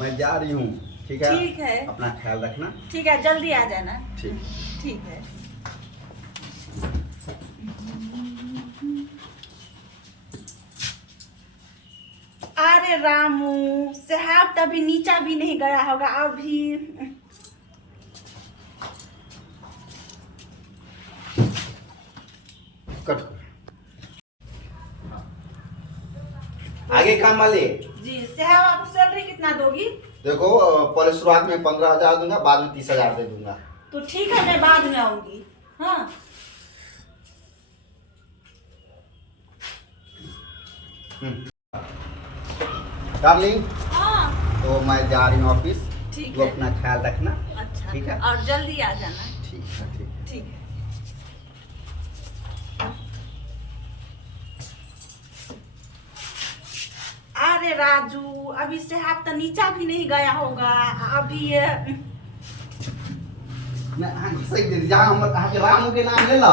मैं जा रही हूँ। ठीक है, ठीक है, अपना ख्याल रखना। ठीक है, जल्दी आ जाना। ठीक। ठीक है। अरे रामू, साहब तभी नीचा भी नहीं गया होगा अभी। कट। आगे काम वाले। जी साहब, आप सैलरी कितना दोगी? देखो, पहले शुरुआत में 15,000 दूंगा, बाद में 30,000 दे दूंगा। तो ठीक है, मैं बाद में आऊंगी। हाँ, डार्लिंग, हाँ, तो मैं जा रही हूँ ऑफिस। ठीक तो है। अपना ख्याल रखना। अच्छा, ठीक है, और जल्दी आ जाना। ठीक है, ठीक है। ठीक है। अरे राजू, अभी साहब तो नीचा भी नहीं गया होगा अभी ये। मैं अहाँ के सही दे दी, जहाँ हम अहाँ के रामू के नाम ले ला।